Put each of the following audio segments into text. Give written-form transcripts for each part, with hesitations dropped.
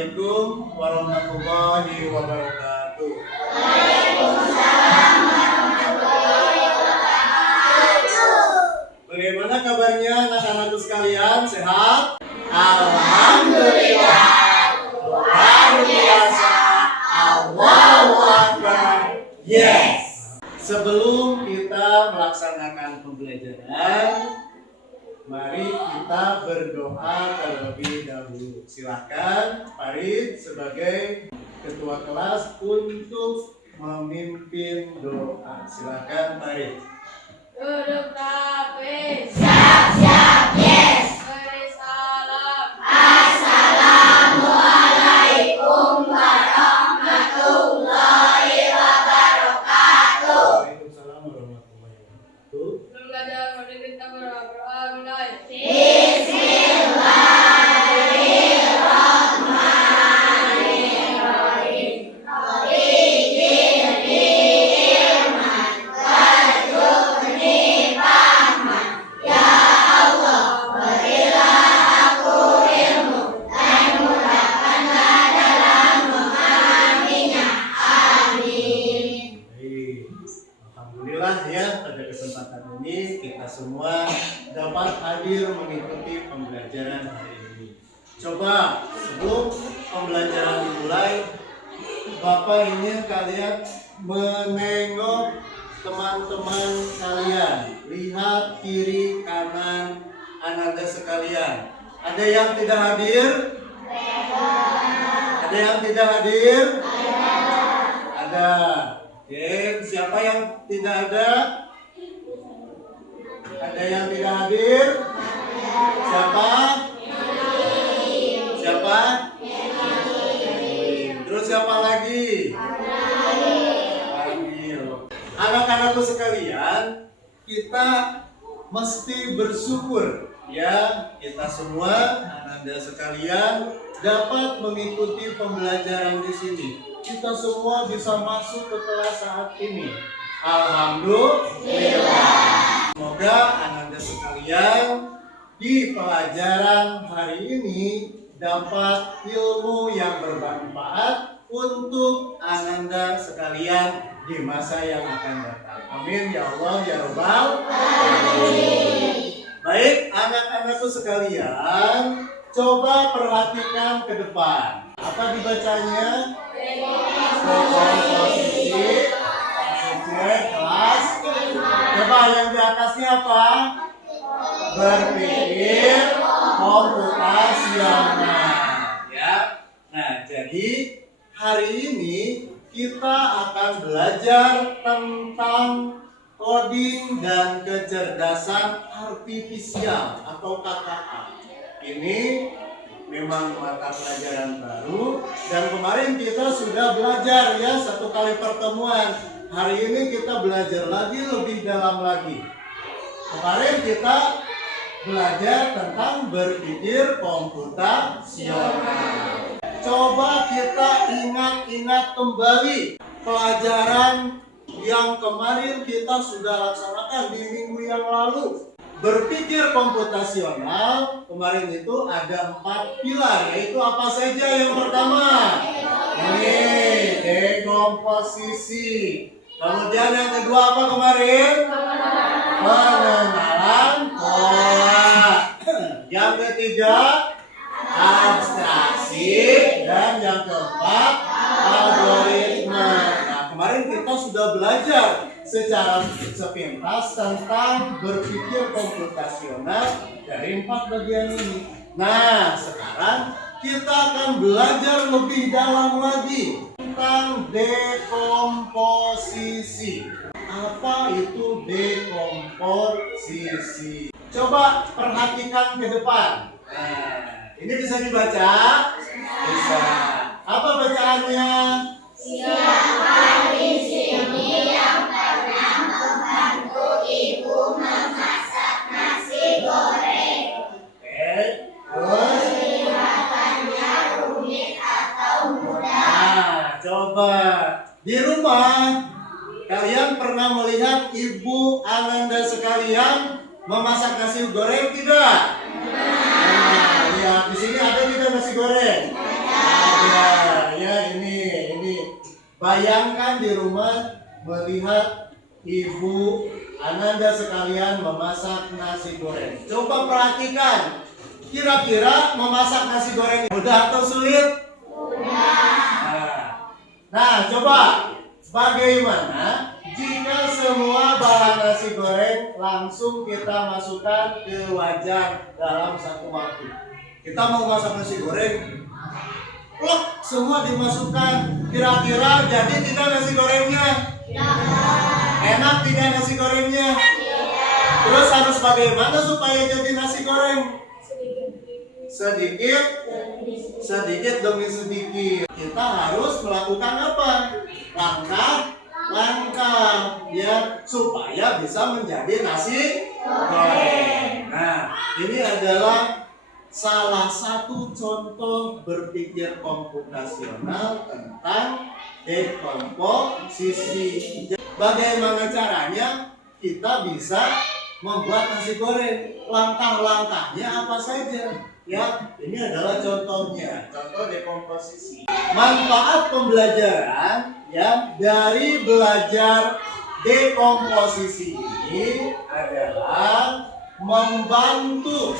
Assalamualaikum warahmatullahi wabarakatuh. Waalaikumsalam warahmatullahi wabarakatuh. Bagaimana kabarnya anak-anakku sekalian? Sehat? Alhamdulillah. Luar biasa. Allahu Akbar. Yes. Sebelum kita melaksanakan pembelajaran, mari kita berdoa terlebih dahulu. Silakan Farid sebagai ketua kelas untuk memimpin doa. Silakan Farid. Duduk rapi. Siap, yes. Beri salam. Assalamualaikum warahmatullahi wabarakatuh. Waalaikumsalam warahmatullahi wabarakatuh. Sebelum belajar, mari kita berdoa mulai. Bismillahirrahmanirrahim. Rabbil ilman warzuqni fahman. Ya Allah, berilah aku ilmu dan mudahkanlah dalam memahaminya. Amin. Baik. Alhamdulillah ya, pada kesempatan ini kita semua dapat hadir mengikuti pembelajaran hari ini. Coba sebelum pembelajaran dimulai, Bapak ingin kalian menengok teman-teman kalian. Lihat kiri kanan Anda sekalian. Ada yang tidak hadir? Ada yang tidak hadir? Ada. Oke, siapa yang tidak ada? Ada yang tidak hadir? Siapa? Siapa? Terus siapa lagi? Fadil. Anak-anakku sekalian, kita mesti bersyukur ya, kita semua Anda sekalian dapat mengikuti pembelajaran di sini. Kita semua bisa masuk ke kelas saat ini. Alhamdulillah. Semoga Anda sekalian di pelajaran hari ini dapat ilmu yang bermanfaat untuk Anda sekalian di masa yang akan datang. Amin ya Allah ya Rabbal alamin. Baik, anak-anakku sekalian, coba perhatikan ke depan. Apa dibacanya? Komposisi kelas. Coba yang di atasnya apa? Berpikir komputasional. Ya. Nah, jadi hari ini kita akan belajar tentang coding dan kecerdasan artifisial atau KKA. Ini memang mata pelajaran baru dan kemarin kita sudah belajar ya satu kali pertemuan. Hari ini kita belajar lagi lebih dalam lagi. Kemarin kita belajar tentang berpikir komputasional. Coba kita ingat-ingat kembali pelajaran yang kemarin kita sudah laksanakan di minggu yang lalu. Berpikir komputasional kemarin itu ada 4 pilar, yaitu apa saja? Yang pertama, ini dekomposisi. Kemudian yang kedua apa kemarin? Pengenalan pola. Yang ketiga, abstraksi. Dan yang keempat, algoritma. Nah, kemarin kita sudah belajar secara sepintas tentang berpikir komputasional dari 4 bagian ini. Nah, sekarang kita akan belajar lebih dalam lagi tentang dekomposisi. Apa itu dekomposisi? Coba perhatikan ke depan. Nah, ini bisa dibaca? Bisa. Apa bacaannya? Siapa di sini yang pernah membantu ibu memasak nasi goreng? Oke. Terus? Kelihatannya rumit atau mudah? Nah, coba di rumah kalian pernah melihat ibu Ananda sekalian memasak nasi goreng tidak? Nah, lihat di sini ada tidak nasi goreng? Ada. Ya, ini. Bayangkan di rumah melihat ibu Ananda sekalian memasak nasi goreng. Coba perhatikan, kira-kira memasak nasi goreng mudah atau sulit? Nah, coba bagaimana jika semua bahan nasi goreng langsung kita masukkan ke wajan dalam satu waktu? Kita mau masak nasi goreng, plok, semua dimasukkan. Kira-kira jadi tidak nasi gorengnya? Enak tidak nasi gorengnya? Terus harus bagaimana supaya jadi nasi goreng? Sedikit demi sedikit. Kita harus melakukan apa? Langkah ya, supaya bisa menjadi nasi goreng. Nah, ini adalah salah satu contoh berpikir komputasional tentang dekomposisi. Bagaimana caranya kita bisa membuat nasi goreng? Langkah-langkahnya apa saja? Ya, ini adalah contohnya, contoh dekomposisi. Manfaat pembelajaran ya dari belajar dekomposisi ini adalah membantu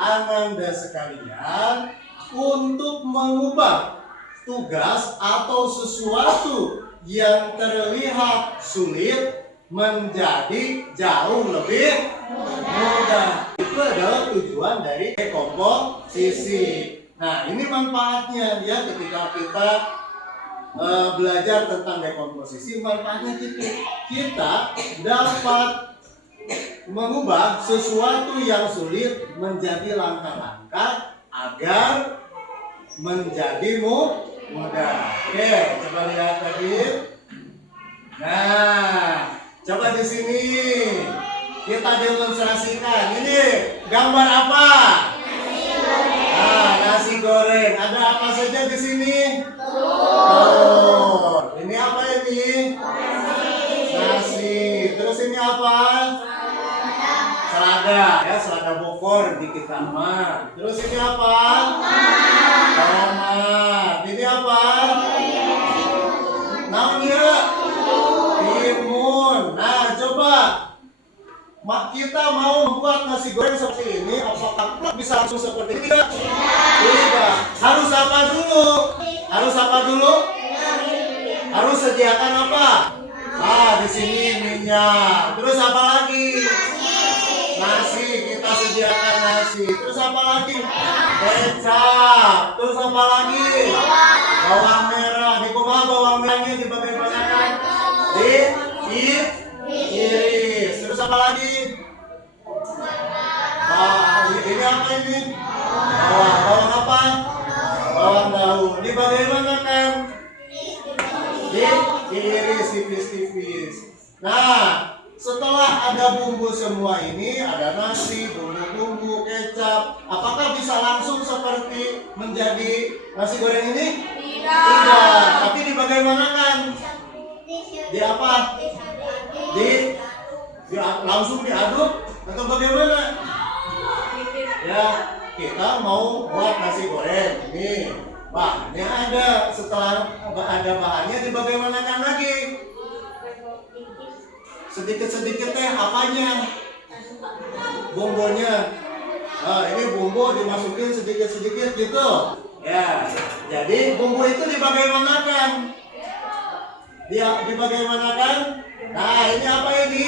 Ananda sekalian untuk mengubah tugas atau sesuatu yang terlihat sulit menjadi jauh lebih mudah. Itu adalah tujuan dari dekomposisi. Nah, ini manfaatnya ya ketika kita belajar tentang dekomposisi. Manfaatnya kita dapat mengubah sesuatu yang sulit menjadi langkah-langkah agar menjadi mudah. Oke, coba lihat tadi. Nah, coba di sini kita demonstrasikan. Ini gambar apa? Nasi goreng. Ada apa saja di sini? Telur. Ini apa ini? Nasi. Terus ini apa? Selada. Ya, selada Bogor di kita mah. Terus ini apa? Tomat. Ini apa? Namanya timun. Nah, coba kita mau membuat nasi goreng seperti ini, apakah bisa langsung seperti ini? Tidak. Harus apa dulu? Harus sediakan apa? Di sini minyak. Terus apa lagi? Nasi. Kita sediakan nasi. Terus apa lagi? Kecap. Terus apa lagi? Bawang merah. Di kumaha bawang merahnya dibagaimanakan? Iris. Terus apa lagi? Ini apa ini? Bawang apa? Bawang daun. Dibagaimanakan? Iris tipis-tipis. Nah, setelah ada bumbu semua ini, ada nasi, bumbu-bumbu, kecap, apakah bisa langsung seperti menjadi nasi goreng ini? Tidak. Tapi dibagaimanakan? Di apa? Langsung diaduk atau bagaimana? Ya, kita mau buat nasi goreng. Ini bahannya ada. Setelah ada bahannya, dibagaimanakan lagi? Sedikit-sedikit apanya? Bumbunya. Ini bumbu dimasukin sedikit-sedikit gitu. Ya, jadi bumbu itu dibagaimanakan? Dibagaimanakan? Nah, ini apa ini?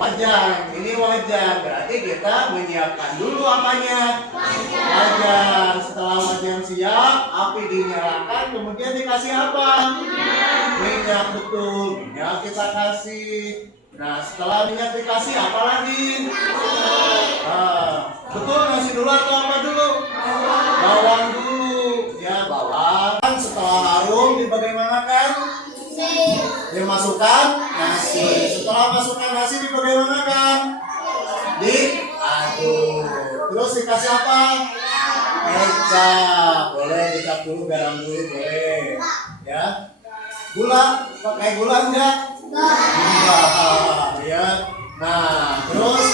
Wajan. Ini wajan. Berarti kita menyiapkan dulu apanya? Wajan. Setelah wajan siap, api dinyalakan, kemudian dikasih apa? Minyak, betul. Minyak kita kasih. Nah, setelah minyak dikasih, apa lagi? Betul, nasi dulu atau apa dulu? Bawang dulu. Ya, bawang. Setelah harum, dibagaimanakan? Dimasukkan nasi. Setelah masukkan nasi, dibagaimanakan? Diaduk. Terus dikasih apa? Kecap. Boleh dikasih dulu, garam dulu, boleh. Ya. Gula, pakai gula enggak? Enggak. Ya. Nah, terus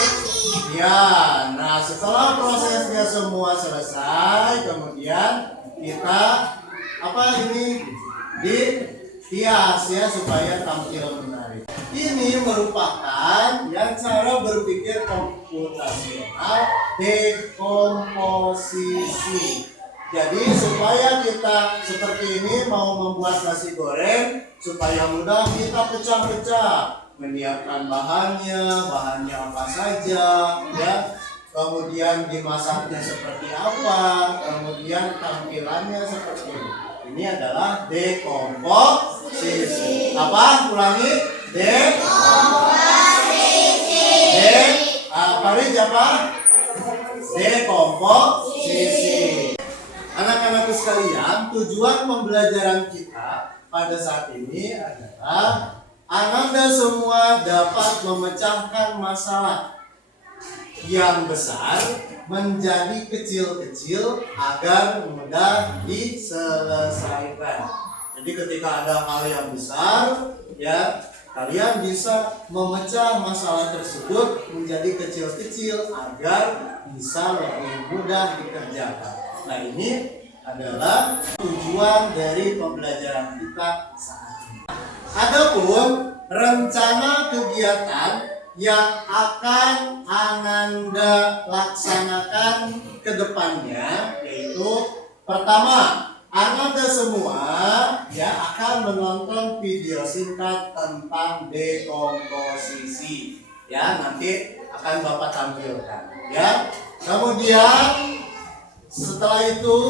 Ya, nah setelah prosesnya semua selesai, kemudian kita apa ini dihias ya supaya tampil menarik. Ini merupakan yang cara berpikir komputasional dekomposisi. Jadi supaya kita seperti ini mau membuat nasi goreng supaya mudah kita pecah-pecah. Menyiapkan bahannya apa saja ya, kemudian dimasaknya seperti apa, kemudian tampilannya seperti ini. Ini adalah dekomposisi. Apa? Ulangi. Farid apa? Dekomposisi. Anak-anakku sekalian, tujuan pembelajaran kita pada saat ini adalah Anda semua dapat memecahkan masalah yang besar menjadi kecil-kecil agar mudah diselesaikan. Jadi ketika ada hal yang besar, ya kalian bisa memecah masalah tersebut menjadi kecil-kecil agar bisa lebih mudah dikerjakan. Nah, ini adalah tujuan dari pembelajaran kita saat ini. Adapun rencana kegiatan yang akan Ananda laksanakan ke depannya yaitu pertama, Ananda semua ya akan menonton video singkat tentang dekomposisi. Ya, nanti akan Bapak tampilkan ya. Kemudian setelah itu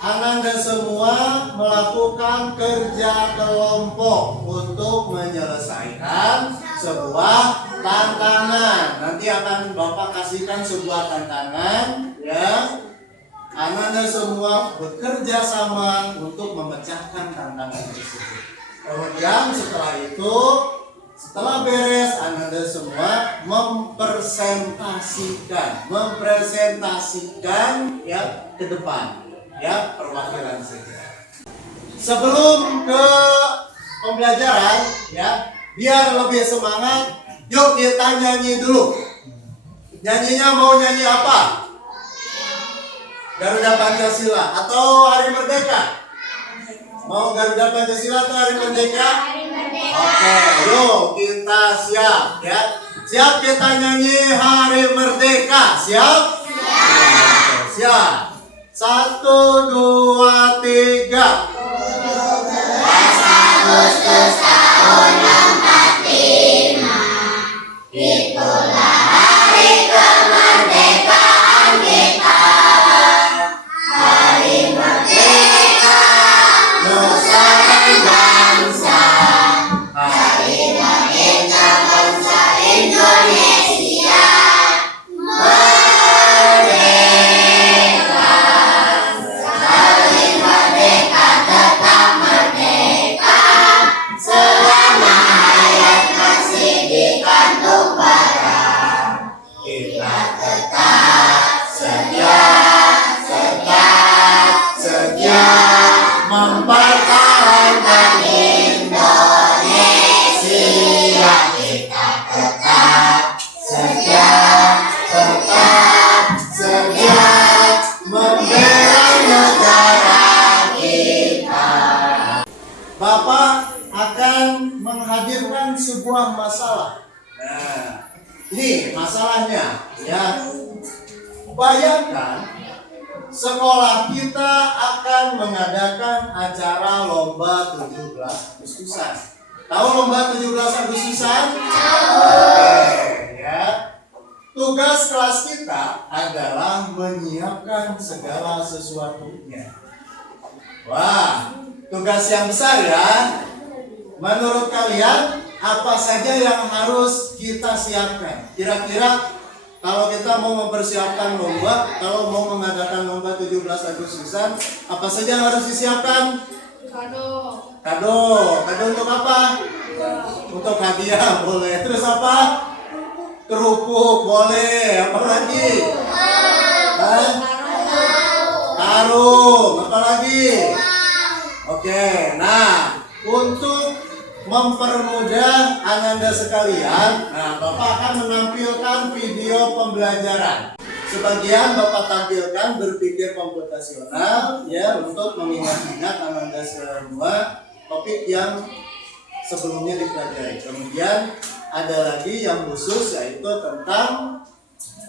Ananda semua melakukan kerja kelompok untuk menyelesaikan sebuah tantangan. Nanti akan Bapak kasihkan sebuah tantangan ya. Ananda semua bekerja sama untuk memecahkan tantangan tersebut. Kemudian setelah beres Ananda semua mempresentasikan ya ke depan. Ya, perwakilan saja. Sebelum ke pembelajaran ya, biar lebih semangat, yuk kita nyanyi dulu. Nyanyinya mau nyanyi apa? Garuda Pancasila atau Hari Merdeka? Mau Garuda Pancasila atau Hari Merdeka? Oke, yuk kita siap ya. Siap kita nyanyi Hari Merdeka. Siap? Siap. 1, 2, 3. 17 Agustus tahun 45, itulah hari kemerdekaan kita. Hari merdeka, nusa dan bangsa. Hari merdeka bangsa Indonesia. Mempertahankan Indonesia, kita tetap setia membela negara kita. Bapak akan menghadirkan sebuah masalah. Nah, ini masalahnya ya. Bayangkan sekolah kita akan mengadakan acara lomba 17 Agustusan. Tahu lomba 17 Agustusan? Oke, ya. Tugas kelas kita adalah menyiapkan segala sesuatunya. Wah, tugas yang besar ya. Menurut kalian apa saja yang harus kita siapkan? Kira-kira kalau kita mau mempersiapkan lomba, kalau mau mengadakan lomba 17 Agustusan, apa saja yang harus disiapkan? Kado untuk apa? Untuk hadiah boleh. Terus apa? Kerupuk boleh. Apa lagi? Karung. Apa lagi? Oke. Nah, untuk mempermudah Ananda sekalian, nah Bapak akan menampilkan video pembelajaran. Sebagian Bapak tampilkan berpikir komputasional ya untuk mengingat-ingat Ananda semua topik yang sebelumnya dipelajari. Kemudian ada lagi yang khusus yaitu tentang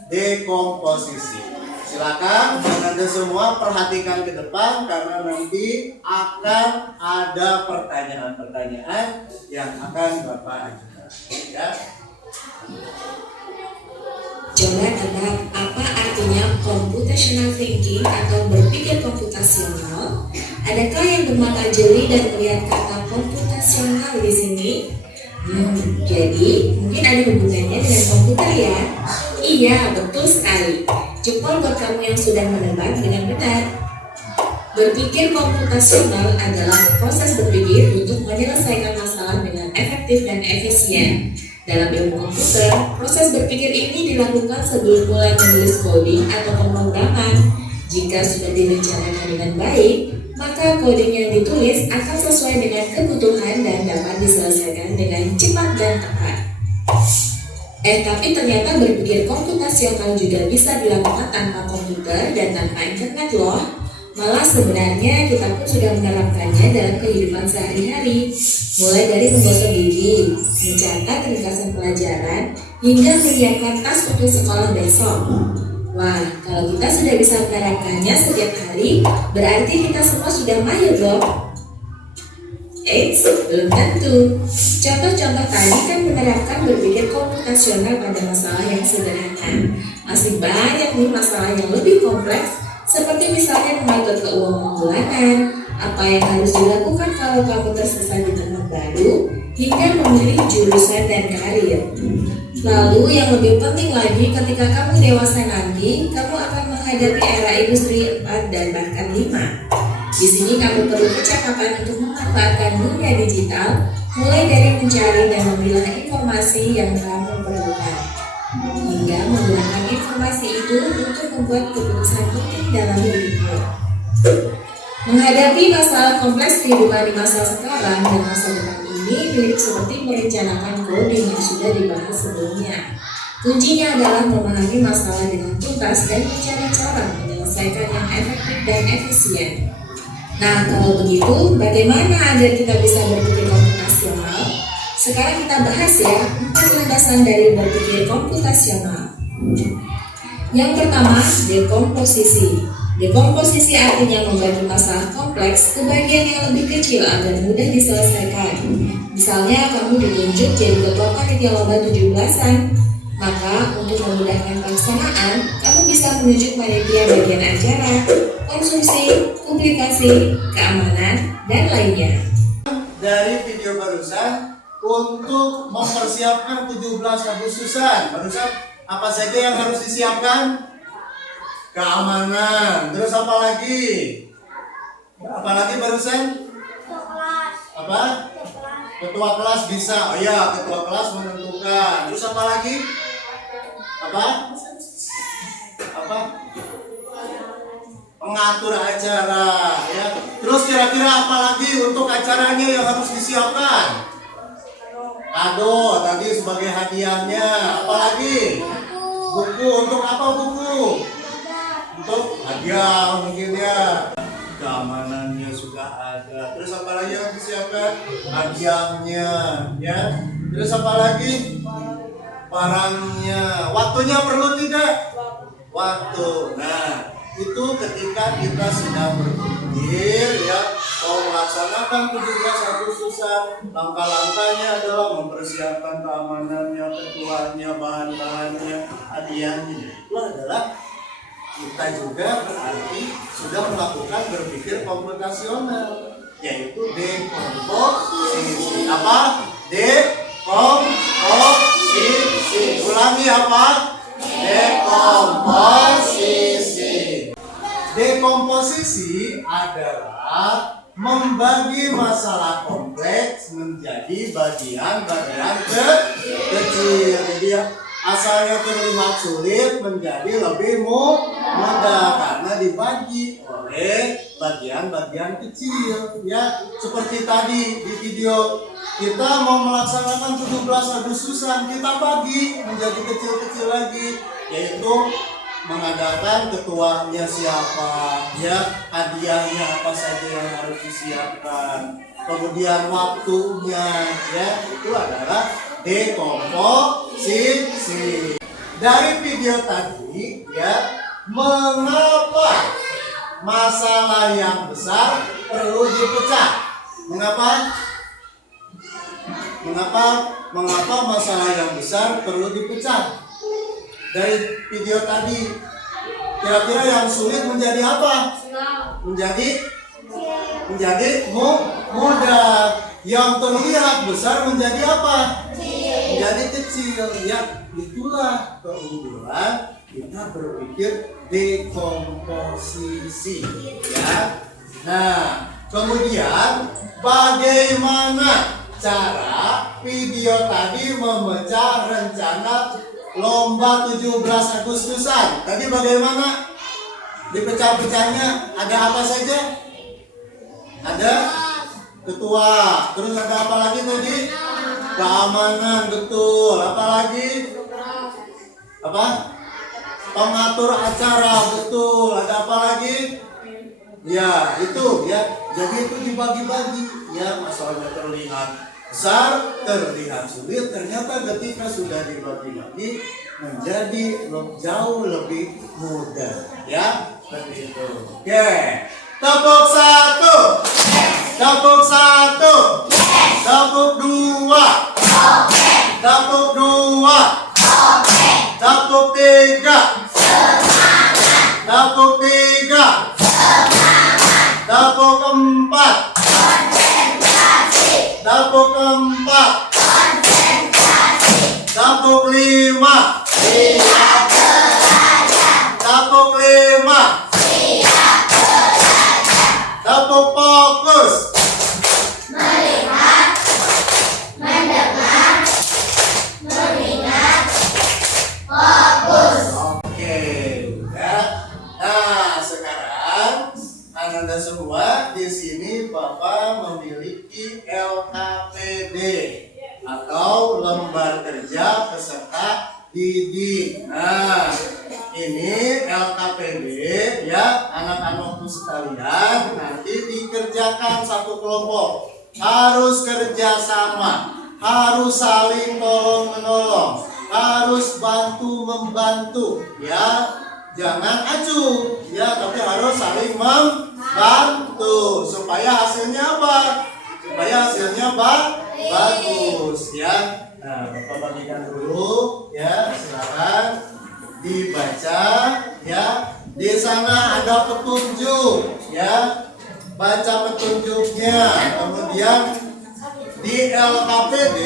dekomposisi. Silakan Ananda semua perhatikan ke depan karena nanti akan ada pertanyaan-pertanyaan yang akan Bapak ajukan. Ya. Coba tebak apa artinya computational thinking atau berpikir komputasional? Adakah yang bermata jeli dan melihat kata komputasional di sini? Jadi mungkin ada hubungannya dengan komputer ya? Iya, betul sekali. Jempol buat kamu yang sudah menebak dengan benar. Berpikir komputasional adalah proses berpikir untuk menyelesaikan masalah dengan efektif dan efisien. Dalam ilmu komputer, proses berpikir ini dilakukan sebelum mulai menulis coding atau pemrograman. Jika sudah direncanakan dengan baik, maka coding yang ditulis akan sesuai dengan kebutuhan dan dapat diselesaikan dengan cepat dan tepat. Tapi ternyata berpikir komputasional juga bisa dilakukan tanpa komputer dan tanpa internet loh. Malah sebenarnya kita pun sudah menerapkannya dalam kehidupan sehari-hari, mulai dari menggosok gigi, mencatat ringkasan pelajaran, hingga menyiapkan tas untuk sekolah besok. Wah, kalau kita sudah bisa menerapkannya setiap hari, berarti kita semua sudah mahir loh. Eits, belum tentu. Contoh-contoh tadi kan menerapkan berpikir komputasional pada masalah yang sederhana. Masih banyak nih masalah yang lebih kompleks, seperti misalnya mengatur keuangan bulanan, apa yang harus dilakukan kalau kamu tersesat di tempat baru, hingga memilih jurusan dan karir. Lalu yang lebih penting lagi, ketika kamu dewasa nanti, kamu akan menghadapi era industri 4 dan bahkan 5. Di sini kamu perlu kecakapan untuk memanfaatkan dunia digital, mulai dari mencari dan memilah informasi yang kamu perlukan, hingga menggunakan informasi itu untuk membuat keputusan penting dalam hidupmu. Menghadapi masalah kompleks kehidupan di masa sekarang dan masa depan ini mirip seperti merencanakan coding yang sudah dibahas sebelumnya. Kuncinya adalah memahami masalah dengan tuntas dan mencari cara menyelesaikan yang efektif dan efisien. Nah, kalau begitu, bagaimana agar kita bisa berpikir komputasional? Sekarang kita bahas ya 4 landasan dari berpikir komputasional. Yang pertama, dekomposisi. Dekomposisi artinya membagi masalah kompleks ke bagian yang lebih kecil agar mudah diselesaikan. Misalnya kamu ditunjuk jadi ketua panitia lomba 17-an. Maka untuk memudahkan pelaksanaan, kamu bisa menunjuk panitia bagian acara, konsumsi, publikasi, keamanan, dan lainnya. Dari video barusan untuk mempersiapkan 17 Agustusan, barusan apa saja yang harus disiapkan? Keamanan. Terus apa lagi? Apa lagi barusan? Apa? Ketua kelas bisa. Oh ya, ketua kelas menentukan. Terus apa lagi? Apa? Apa? Mengatur acara, ya. Terus kira-kira apa lagi untuk acaranya yang harus disiapkan? Kado tadi sebagai hadiahnya. Apa lagi? Buku. Untuk apa buku? Untuk hadiah mungkin ya. Keamanannya sudah ada. Terus apa lagi yang disiapkan? Hadiahnya, ya. Terus apa lagi? Barangnya. Waktunya perlu tidak? Waktu. Nah, itu ketika kita sedang berpikir ya mau melaksanakan 17 Agustusan, langkah-langkahnya adalah mempersiapkan keamanannya, ketuanya, bahan-bahannya, hadiahnya. Itu adalah kita juga berarti sudah melakukan berpikir komputasional, yaitu dekomposisi. Apa? Dekomposisi. Ulangi apa? Dekomposisi. Dekomposisi adalah membagi masalah kompleks menjadi bagian-bagian kecil. Jadi asalnya terlihat sulit menjadi lebih mudah karena dibagi oleh bagian-bagian kecil, ya. Seperti tadi di video kita mau melaksanakan 17 Agustusan, kita bagi menjadi kecil-kecil lagi, yaitu mengadakan ketuanya siapa, ya, hadiahnya apa saja yang harus disiapkan, kemudian waktunya, ya, itu adalah dekomposisi. Dari video tadi, ya, mengapa masalah yang besar perlu dipecah? Mengapa masalah yang besar perlu dipecah? Dari video tadi, kira-kira yang sulit menjadi apa? Menjadi mudah. Yang terlihat besar menjadi apa? Menjadi kecil. Ya, itulah keunggulan kita berpikir dekomposisi. Ya. Nah, kemudian bagaimana cara video tadi memecah rencana lomba 17 Agustusan? Tadi bagaimana dipecah-pecahnya? Ada apa saja? Ada ketua, terus ada apa lagi tadi? Keamanan, betul. Apa lagi? Apa? Pengatur acara, betul. Ada apa lagi? Ya, itu ya. Jadi itu dibagi-bagi. Ya, masalahnya terlihat besar, terlihat sulit. Ternyata ketika sudah dibagi-bagi menjadi jauh lebih mudah. Ya, seperti itu. Oke. Tepuk 1. Tepuk 1. Tepuk 2. Tepuk 2. Tepuk 3. Tepuk 3. Tepuk 4. Tepuk 4. Tepuk 5. Tepuk 5. Tepuk fokus. Melihat, mendengar, mengingat, fokus. Oke, ya. Nah, sekarang Anda semua di sini Bapak memiliki LKPD atau lembar kerja peserta didik. Nah, ini LKPD ya, anak-anakku sekalian, nanti dikerjakan satu kelompok. Harus kerja sama, harus saling tolong menolong, harus bantu membantu, ya. Jangan acuh, ya, tapi harus saling membantu supaya hasilnya apa? Supaya hasilnya bagus, ya. Nah, Bapak bagikan dulu, ya, silakan dibaca, ya. Di sana ada petunjuk, ya. Baca petunjuknya. Kemudian di LKPD,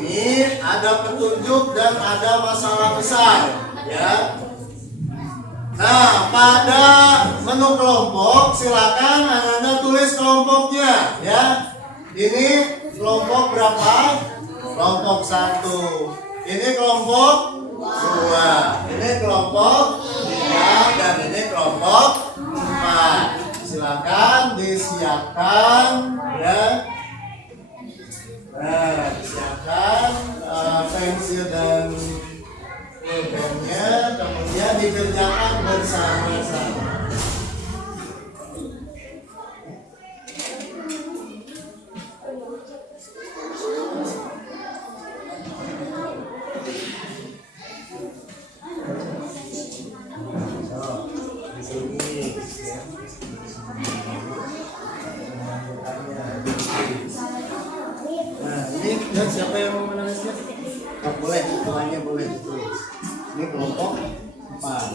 ini ada petunjuk dan ada masalah besar, ya. Nah, pada menu kelompok silakan Anda tulis kelompoknya, ya. Ini kelompok berapa? Kelompok 1. Ini kelompok 2. Ini kelompok 3 dan ini kelompok 4. Silakan disiapkan, ya. Nah, disiapkan pensil dan pulpennya, kemudian dikerjakan bersama-sama. Dan siapa yang mau menulisnya? Oh, boleh, semuanya boleh ditulis. Ini kelompok 4.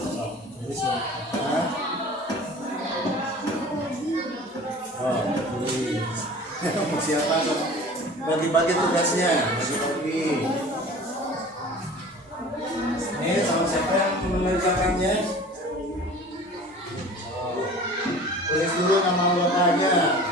Tulis ya. Oh, tulis. Siapa? Bagi-bagi tugasnya, bagi-bagi. Ini sama siapa yang mengerjakannya? Oh, tulis dulu nama anggotanya.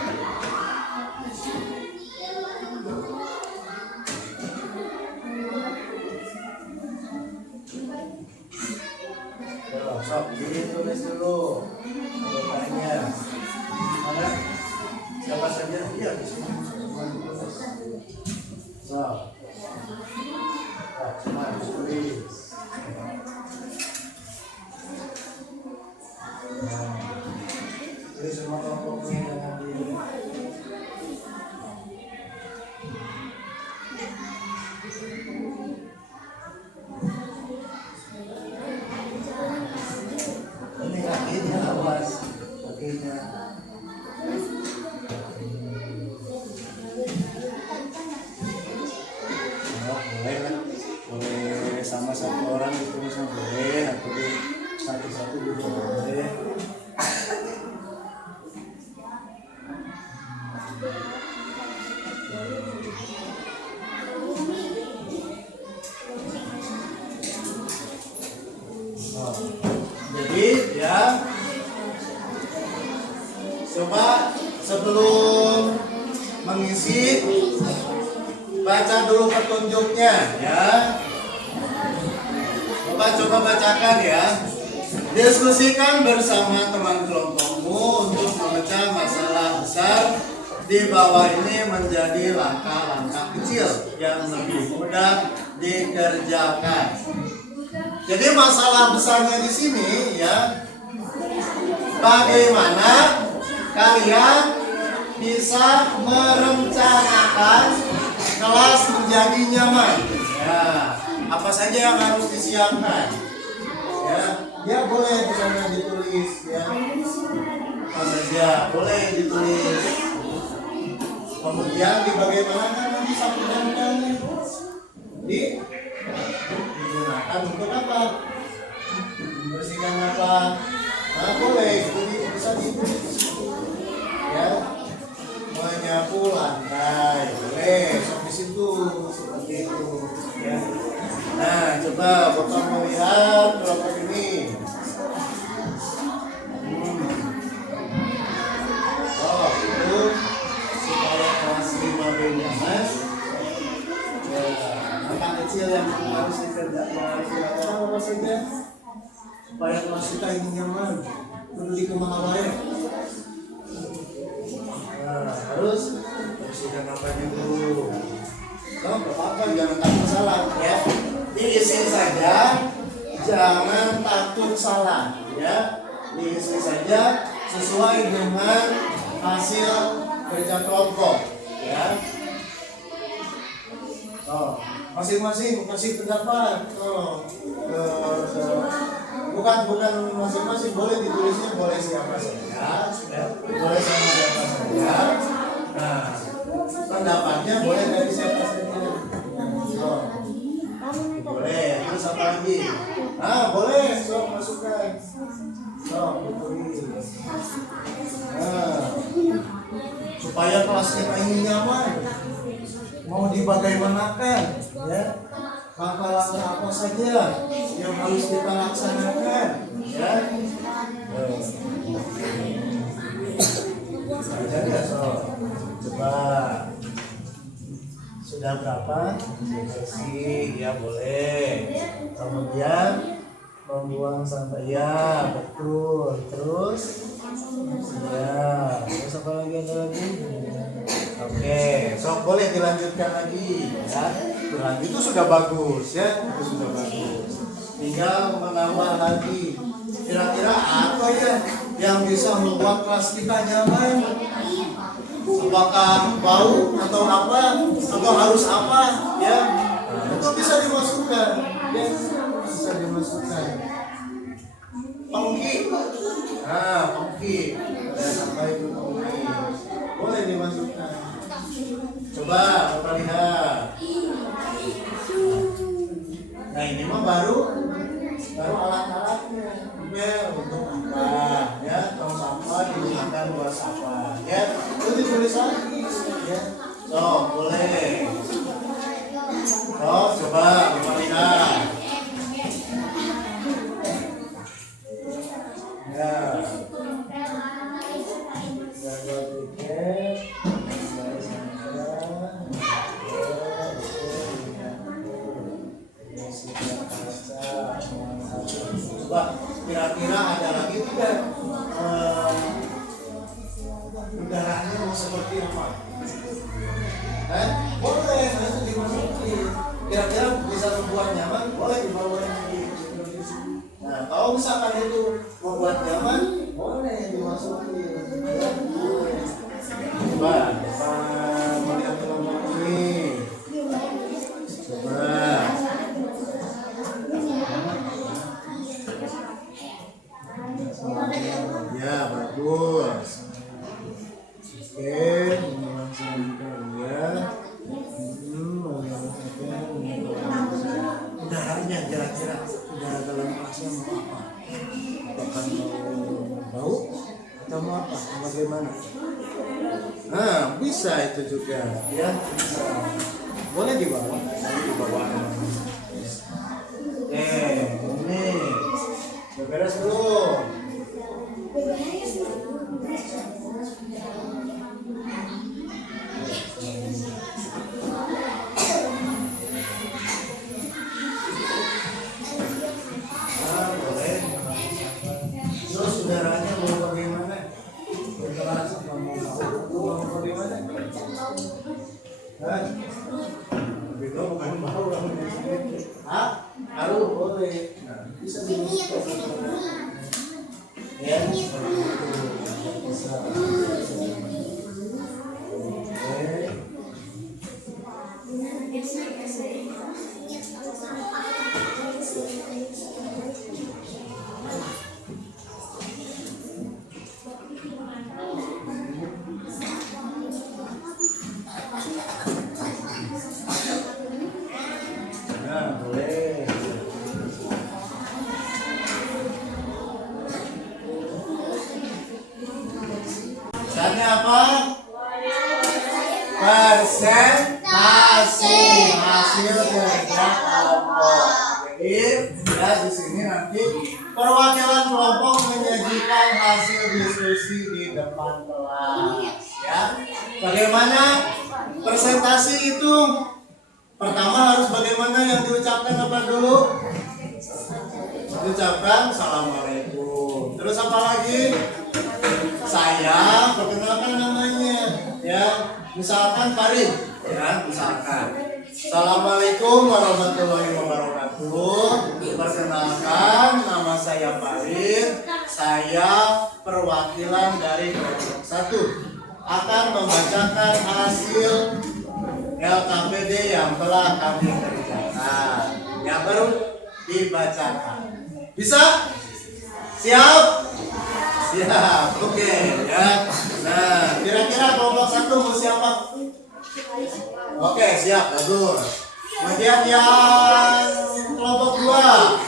Sok, jadi tulis dulu anggotanya. Ada? Siapa saja? Iya, di sini. So. Cuma ditulis. Tulis semua kelompoknya dengan diri. Ini kakinya awas, kakinya. Boleh kan? Boleh sama satu orang itu bisa boleh, atau satu-satu juga boleh. Jadi ya, coba sebelum mengisi baca dulu petunjuknya ya. Coba bacakan ya. Diskusikan bersama teman kelompokmu untuk memecah masalah besar di bawah ini menjadi langkah-langkah kecil yang lebih mudah dikerjakan. Jadi masalah besarnya di sini ya, bagaimana kalian bisa merencanakan kelas menjadi nyaman. Ya, apa saja yang harus disiapkan? Ya boleh di sana ditulis ya. Apa saja boleh ditulis. Kemudian di bagaimana nanti sapu jangkauannya digunakan untuk apa? Membersihkan apa? Nah, boleh itu bisa ditulis. Ya, menyapu lantai boleh di situ seperti itu. Ya. Nah, coba Bapak melihat kelompok ini. Oh, itu supaya kelas 5B nyaman. Ya, langkah kecil yang harus dikerjakan apa saja supaya kelas kita ini nyaman. Perlu dikemana ya? Nah, harus bersihkan apa dulu. Kalau apa jangan takut salah ya. Diisi saja, jangan takut salah ya. Diisi saja sesuai dengan hasil kerja kelompok ya. Oh, masing-masing kasih pendapat. Oh, bukan masing-masing, boleh ditulisnya boleh siapa saja, ya. Boleh sama siapa saja. Nah, pendapatnya boleh dari siapa saja. Oh, boleh. Terus apa lagi? Ah, boleh. So, masukkan. So, ditulis. Nah, supaya kelas kita ini nyaman. Mau dibagaimanakan, ya? Langkah-langkah apa saja yang harus kita laksanakan, ya? Jadi so, coba sudah berapa? Bersih, ya boleh. Kemudian membuang sampah, ya betul. Terus, ya. Terus apa lagi ada lagi? Oke, so boleh dilanjutkan lagi, ya. Itu sudah bagus, ya. Itu sudah bagus. Tinggal menambah lagi. Kira-kira apa ya yang bisa membuat kelas kita nyaman? Apakah bau atau apa? Atau harus apa? Ya, itu bisa dimasukkan. Ya, bisa dimasukkan. Pengki. Nah, pengki. Apa itu pengki? Boleh dimasukkan. Coba Bapak lihat. Nah, ini mah baru alat-alatnya. Bel untuk apa? Ya, tong sampah digunakan buat sampah. Ya, itu ditulis lagi. Ya, so boleh. Oh, coba Bapak lihat. Ya. Jaga tiket. Coba kira-kira ada lagi tidak Kendaraannya mau seperti apa? Boleh, itu dimasukin. Kira-kira bisa membuat nyaman, boleh dibawa lagi. Nah, kalau misalkan itu membuat nyaman, boleh dimasukin. Coba, melihat kelompok ini. Coba. Ya, bagus. Oke, mengaksanakan ya. Udaranya kira-kira udara dalam kelasnya mau apa? Apakah mau bau atau mau apa? Bagaimana? Nah, bisa itu juga ya. Bisa. Boleh dibawa, dibawa. Ini beres dulu. Terus udaranya mau bagaimana? Kelas mau bagaimana? Begitu bukan bau haru boleh. Nah, bisa ya. Bisa. Nah, boleh. Misalnya apa? Persentase hasil kerja kelompok. Jadi ya di sini nanti perwakilan kelompok menyajikan hasil diskusi di depan kelas. Ya, bagaimana presentasi itu? Pertama harus bagaimana yang diucapkan apa dulu? Diucapkan assalamualaikum. Terus apa lagi? Saya perkenalkan namanya, ya. Misalkan Farid, ya. Misalkan. Assalamualaikum warahmatullahi wabarakatuh. Perkenalkan nama saya Farid. Saya perwakilan dari kelompok 1 akan membacakan hasil LKPD yang telah kami kerjakan. Ya, baru dibacakan. Bisa? Siap? Siap. Oke, ya. Nah, kira-kira kelompok 1 mau siapa? Oke, siap. Bagus. Kemudian yang kelompok 2.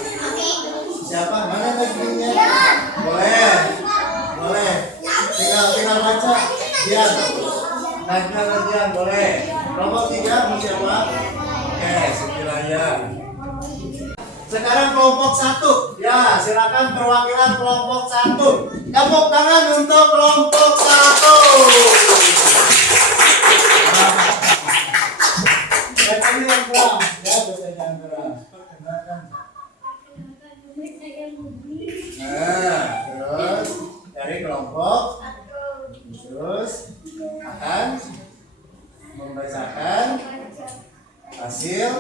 Siapa? Mana bajunya? Boleh. Boleh. Tinggal baca. Siap. Naiknya bagian boleh. Kelompok 3 mau siapa? Oke, Sutiraya. Sekarang kelompok 1. Ya, silakan perwakilan kelompok 1. Tepuk tangan untuk kelompok 1. Ini yang keras, ya, baca yang keras. Perkenalkan. Nah, terus dari kelompok terus akan membacakan hasil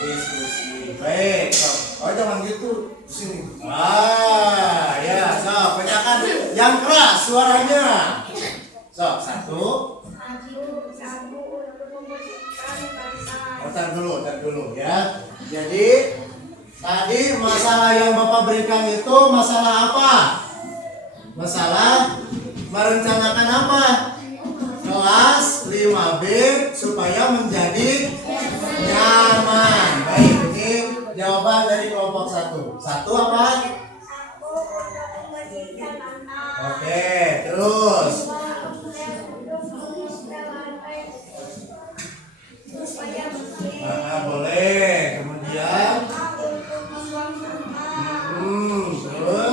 diskusi. Baik, oh jangan gitu di sini. Ya, so bacakan yang keras suaranya. So, 1. Tar dulu ya. Jadi tadi masalah yang Bapak berikan itu masalah apa? Masalah merencanakan apa? Kelas 5B supaya menjadi nyaman. Baik, ini jawaban dari kelompok 1. 1 apa? Oke, terus. Boleh. Kemudian terus.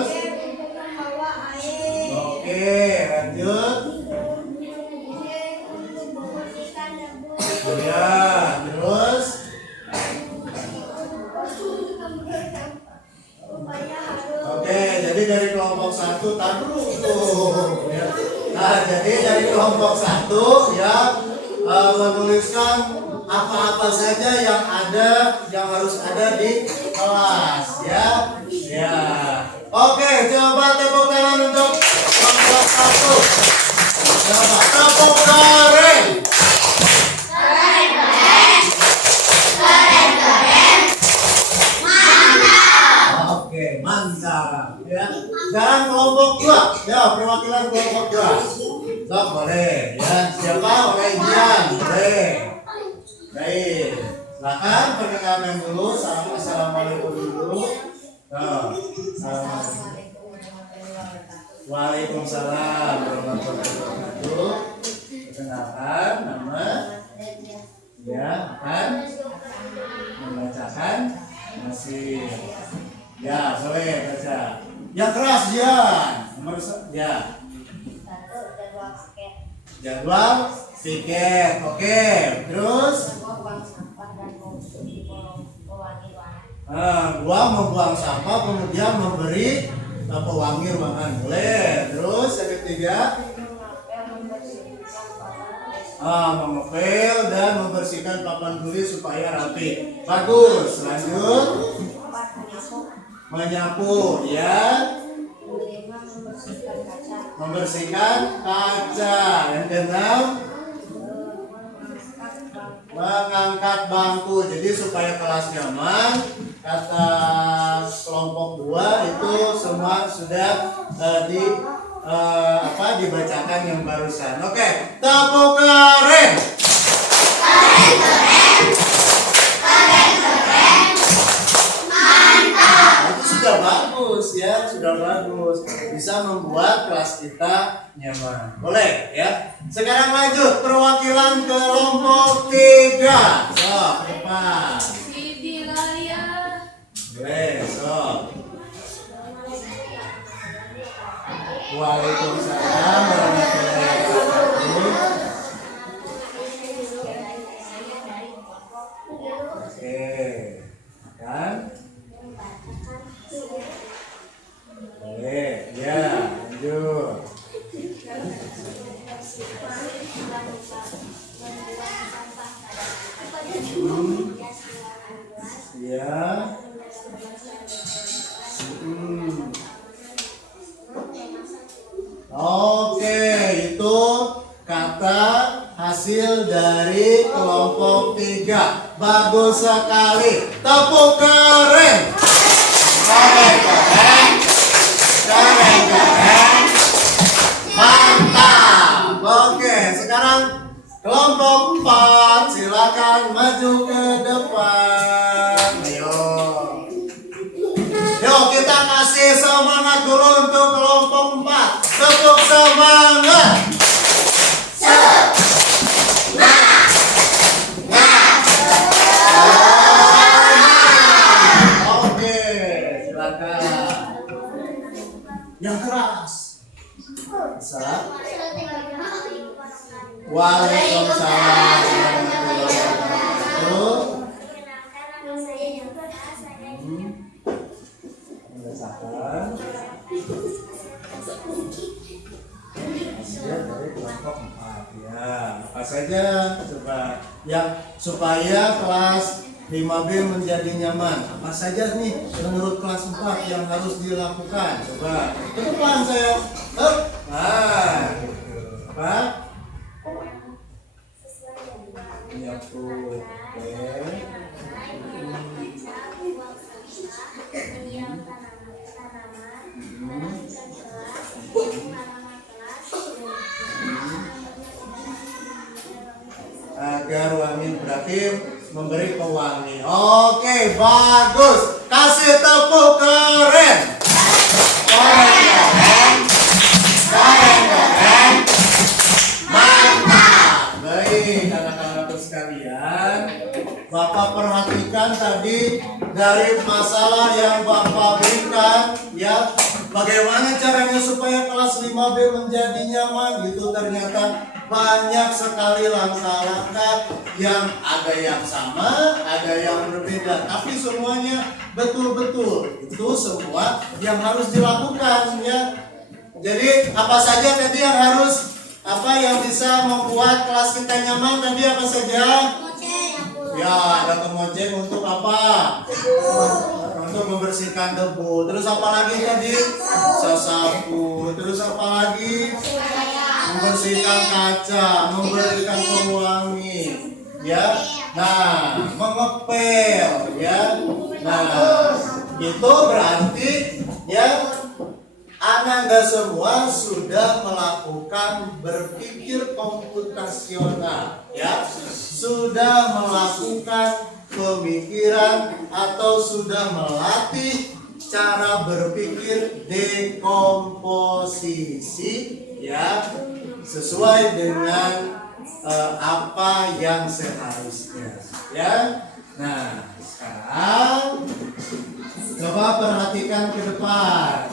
Oke, lanjut. Ya, terus. Oke, jadi dari kelompok 1 tar dulu tuh. Ya. Nah, jadi dari kelompok 1 ya menuliskan apa-apa saja yang harus ada di kelas ya. Ya. Oke, coba tepuk tangan untuk kelompok 1. Coba tepuk keren. Oke, mantap. Ya. Sekarang kelompok 2. Ya, perwakilan kelompok 2. Sok boleh ya. Siapa? Oke, Jian. Boleh. Baik. Silakan perkenalkan dulu. Assalamualaikum dulu. Assalamualaikum. Waalaikumsalam warahmatullahi wabarakatuh. Perkenalkan nama. Ya, akan membacakan masih. Ya, boleh baca. Yang keras Jian. Ya. Jadwal tiket. Oke. Terus gua membuang sampah kemudian memberi pewangi ruangan. Boleh. Terus yang ketiga mengepel dan membersihkan papan tulis supaya rapi. Bagus. Lanjut. Menyapu ya. Membersihkan kaca. Yang keenam mengangkat bangku. Jadi supaya kelas nyaman, kata kelompok 2 itu semua sudah dibacakan yang barusan. Oke, tepuk keren. Itu sudah bagus ya, sudah bagus. Bisa membuat kelas kita nyaman. Boleh ya. Sekarang lanjut perwakilan kelompok 3. So, depan. Siti Lalia. Boleh, so. Waalaikumsalam warahmatullahi wabarakatuh. Oke, kan? Boleh, ya, lanjut. Ya. Oke, itu kata hasil dari kelompok 3. Bagus sekali. Tepuk keren. Keren, keren. Keren, keren. Mantap. Oke, sekarang kelompok 4 silakan maju ke depan. Ayo. Yuk kita kasih semangat dulu untuk kelompok 4. Tepuk semangat. Oke, silakan. Yang keras. Salam. Waalaikumsalam warahmatullahi wabarakatuh. Merasakan hasil dari kelompok 4 ya. Apa saja coba yang supaya kelas 5B menjadi nyaman. Apa saja nih menurut kelas 4 yang harus dilakukan? Coba ke depan saya. Nah, apa? Menyapu. Agar wangi berarti memberi pewangi. Oke, bagus. Kasih tepuk keren. Keren, keren. Keren, keren. Mantap. Baik, anak-anakku sekalian. Bapak perhatikan tadi dari masalah yang Bapak berikan ya. Bagaimana caranya supaya kelas 5B menjadi nyaman? Itu ternyata banyak sekali langkah-langkah yang ada yang sama, ada yang berbeda, tapi semuanya betul-betul itu semua yang harus dilakukan ya. Jadi apa saja tadi yang harus yang bisa membuat kelas kita nyaman tadi apa saja? Ya, ada kemoceng untuk apa? Untuk membersihkan debu. Terus apa lagi tadi? Sasapu. Terus apa lagi? Membersihkan kaca, memberikan pewangi. Ya. Nah, mengepel ya. Nah, itu berarti ya Ananda semua sudah melakukan berpikir komputasional ya, sudah melakukan pemikiran atau sudah melatih cara berpikir dekomposisi ya, sesuai dengan apa yang seharusnya ya. Nah, sekarang coba perhatikan ke depan.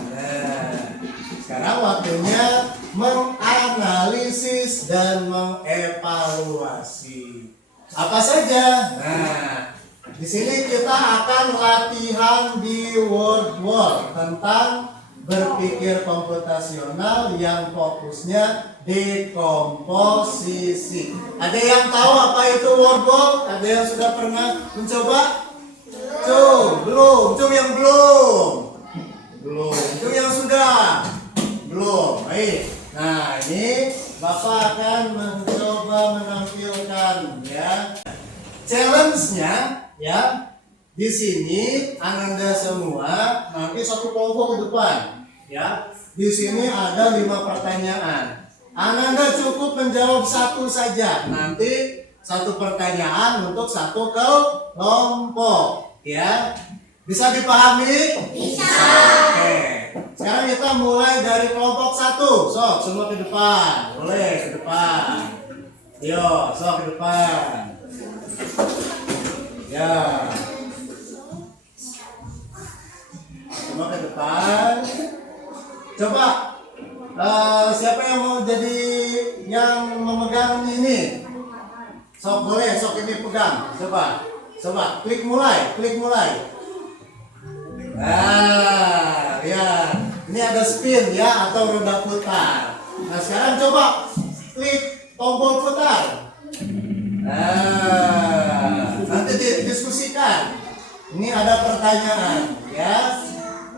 Sekarang waktunya menganalisis dan mengevaluasi. Apa saja? Nah, di sini kita akan latihan di word wall tentang berpikir komputasional yang fokusnya dekomposisi. Ada yang tahu apa itu word wall? Ada yang sudah pernah mencoba? Belum. Yang belum. Yang sudah. Belum. Baik. Nah, ini Bapak akan mencoba menampilkan ya. Challenge-nya ya. Di sini Ananda semua nanti satu kelompok ke depan ya. Di sini ada 5 pertanyaan. Ananda cukup menjawab satu saja. Nanti satu pertanyaan untuk satu kelompok ya. Bisa dipahami? Bisa. Oke. Sekarang kita mulai dari kelompok 1. Sok, semua ke depan. Boleh ke depan. Yo, sok ke depan. Ya. Semua ke depan. Coba siapa yang mau jadi yang memegang ini? Sok boleh, sok ini pegang. Coba, klik mulai. Nah, ya, ini ada spin ya atau roda putar. Nah, sekarang coba klik tombol putar. Nah, nanti didiskusikan. Ini ada pertanyaan ya.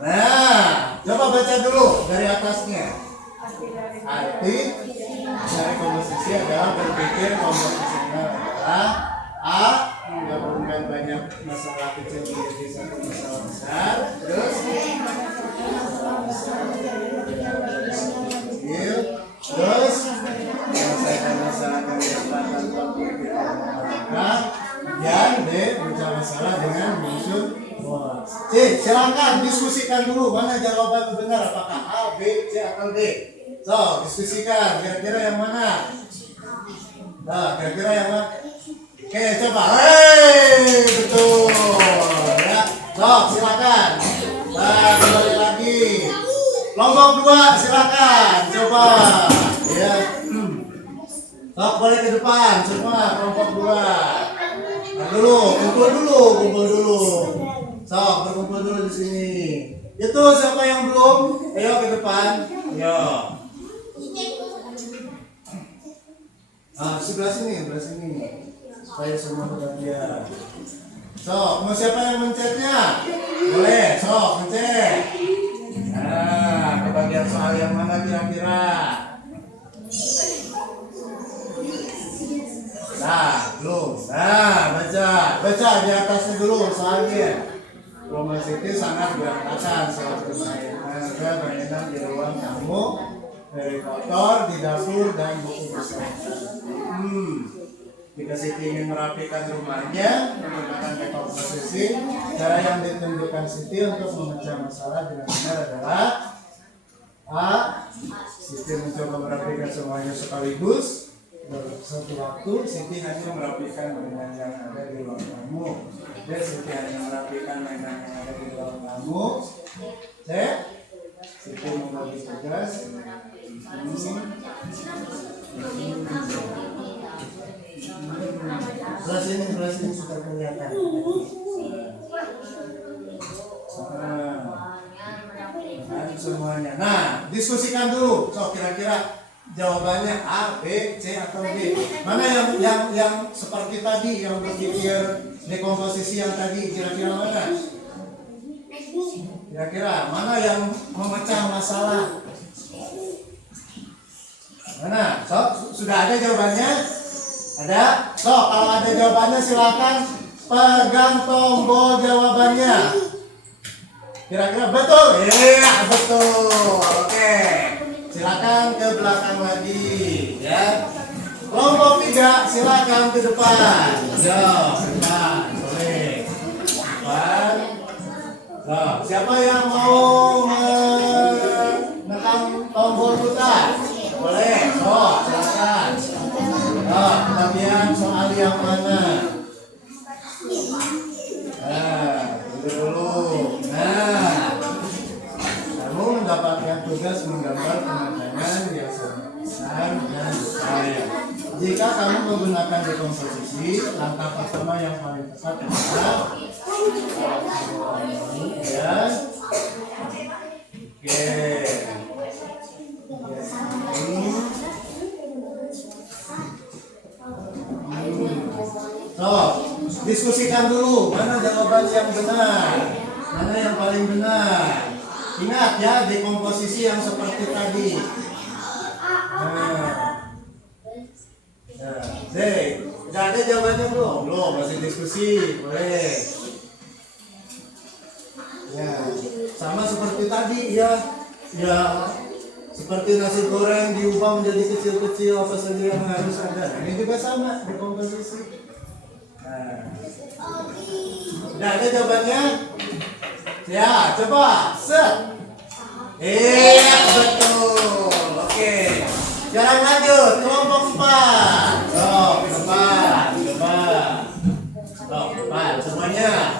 Nah, coba baca dulu dari atasnya. Arti dari komposisi adalah berpikir komposisional adalah A. menggabungkan banyak masalah kecil menjadi satu masalah besar. Terus menyelesaikan masalah dengan cepat tanpa berpikir mengatakan. Dan D. mencari masalah dengan maksud. C. Silakan diskusikan dulu mana jawaban benar, apakah A, B, C atau D. So, diskusikan kira-kira yang mana? Nah, kira-kira yang mana? Oke, coba. Betul. Ya. So, silakan. Nah, kembali lagi. Kelompok 2, silakan. Coba. Ya. So, balik ke depan semua kelompok 2. Nah, kumpul dulu. So, berkumpul dulu di sini. Itu siapa yang belum? Ayo ke depan. Ayo. Sebelah sini. Supaya semua perhatian. So, mau siapa yang mencetnya? Boleh, so, mencet. Nah, kebagian soal yang mana kira-kira? Nah, belum. Nah, baca di atasnya dulu soalnya. Rumah Siti sangat berantakan soal mainan di ruang tamu, dari kotor, di dapur, dan buku kesehatan. Jika Siti ingin merapikan rumahnya menggunakan dekomposisi, cara yang ditunjukkan Siti untuk memecah masalah dengan benar adalah A. Siti mencoba merapikan semuanya sekaligus. Dalam satu waktu, Siti hanya merapikan mainan yang ada di ruang tamu. B. Siti hanya merapikan mainan yang ada di ruang tamu. C. Siti membagi tugas. Sebelah sini sudah kelihatan. semuanya. Nah, diskusikan dulu. So, kira-kira jawabannya A, B, C atau D. Mana yang seperti tadi yang berpikir dekomposisi yang tadi, kira-kira mana? Kira-kira mana yang memecah masalah? Mana? So, sudah ada jawabannya? Ada? So, kalau ada jawabannya silakan pegang tombol jawabannya. Kira-kira betul? Iya, betul. Oke. Silakan ke belakang lagi, ya. Kelompok 3 silakan ke depan. Yo, depan. Boleh. Depan. Nah, siapa yang mau menekan tombol putar? Boleh. Oh, silakan. Oh, kita lihat soal yang mana. Nah, dulu. Nah, kamu mendapatkan tugas menggambar pemandangan yang sangat besar dan berbahaya. Jika kamu menggunakan dekomposisi, langkah pertama yang paling tepat adalah ya. So, diskusikan dulu mana jawaban yang benar, mana yang paling benar. Ingat ya, dekomposisi yang seperti tadi. Udah ada jawabannya belum? Belum, masih diskusi. Boleh. Ya, sama seperti tadi ya. Ya, seperti nasi goreng diubah menjadi kecil-kecil apa saja yang harus ada. Ini juga sama dekomposisi. Nah, udah ada jawabannya? Ya, coba set. Betul. Oke. Jalan lanjut, kelompok 4. So, ke depan. So, depan. Semuanya.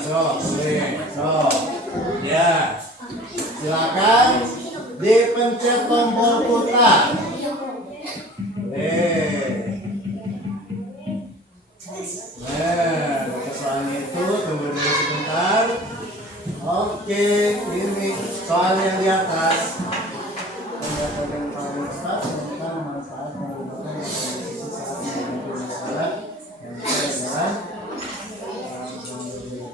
So, boleh. So, ya. Silakan dipencet tombol putar. Nah, soalnya itu tunggu dulu sebentar. Oke, ini soal yang di atas. Pendapat yang paling besar tentang manfaat menggunakan dekomposisi saat menghadapi masalah yang